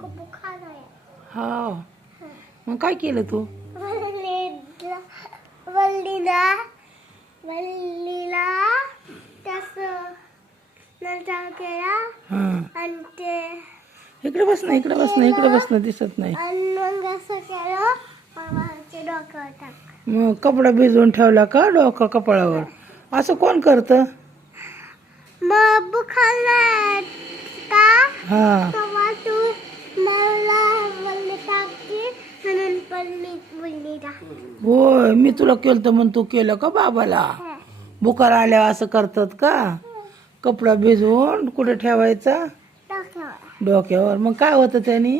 को बुखार आहे. हा मग काय केलं तू? वल्लीला त्याचं नंतर केला हा आणि ते इकडे बस ना, इकडे बस ना, इकडे बस ना, दिसत नाही. आणि मग असं केलं माझ्या डोक्यावर टाक. मग कपडा भिजवून ठेवला का डोकं कपाळावर? असं कोण करतं? मग बुखार नाही का हा तेव्हा तू मला वल्ली टाकली म्हणून वल्ली टाकली. होय, मी तुला केलं तर म्हणून तू केलं का बाबाला? बुखार आल्यावर असं करतात का? कपडा भिजवून कुठे ठेवायचा? डोक्यावर डोक्यावर. मग काय होतं त्याने?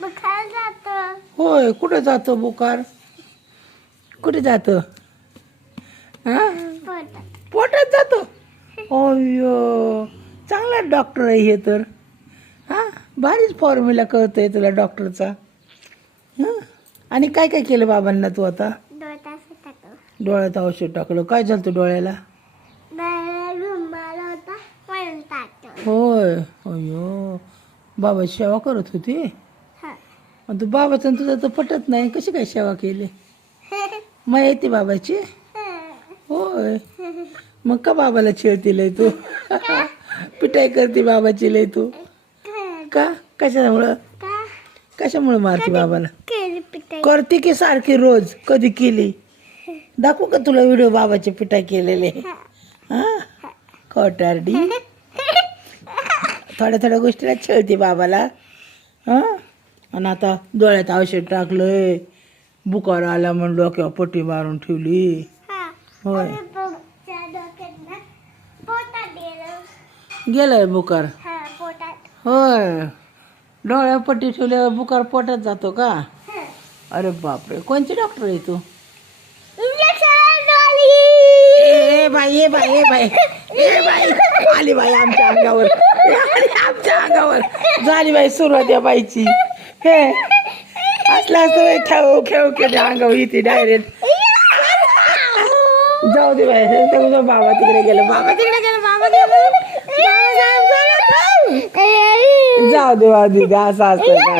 बुखार जातं. होय, कुठे जातं बुखार? कुठे जातं? हा पोटात. पोटात जातो. अय्यो, चांगला डॉक्टर आहे हे तर. हा भारीच फॉर्म्युला कळतोय तुला डॉक्टरचा. हा आणि काय काय केलं बाबांना तू आता? डोळ्यात असं टाकलं. डोळ्यात औषध टाकलं. काय झालं तू डोळ्याला? घुमाला होता म्हणून टाकलं. होय. अय्यो, बाबाची सेवा करत होती. हा. आणि तू बाबाचं आणि तुझं तर पटत नाही. कशी काय सेवा केली? मग येते बाबाची. होय, मग का बाबाला छेडती लय तू? पिटाई करते बाबाची लय तू का? कशामुळं? का कशामुळे मारते बाबाला? केली पिटाई. करते की सारखी रोज? कधी केली? दाखवू का तुला व्हिडिओ बाबाचे पिटाई केलेले? हा खोटारडी. थोड्या थोड्या गोष्टीला छेडते बाबाला. हा आणि आता डोळ्यात औषध टाकलंय. बुखार आला म्हणून डोक्यावर पट्टी मारून ठेवली. हा. होय, आणि बघच्या डोक्यात ना पोटात गेलं. गेलाय बुखार. हा पोटात. होय, डोळ्यावर पट्टी ठेवल्यावर बुखार पोटात जातो का? हा. अरे बापरे, कोणचे डॉक्टर आहे तू? इंजेक्शन झाली. ए बाई, ए बाई, ए बाई, ए बाई, आली बाई आमच्या अंगावर. आली आमच्या अंगावर. झाली बाई सुरुवात या बाईची. हे असलं असतं खेळ खेळ खेळ अंगावर येते डायरेक्ट. जाऊ दे बाई, बाबा तिकडे गेलं, बाबा तिकडे गेलं, बाबा गेलं. जाऊ दे आधी असं असतं का?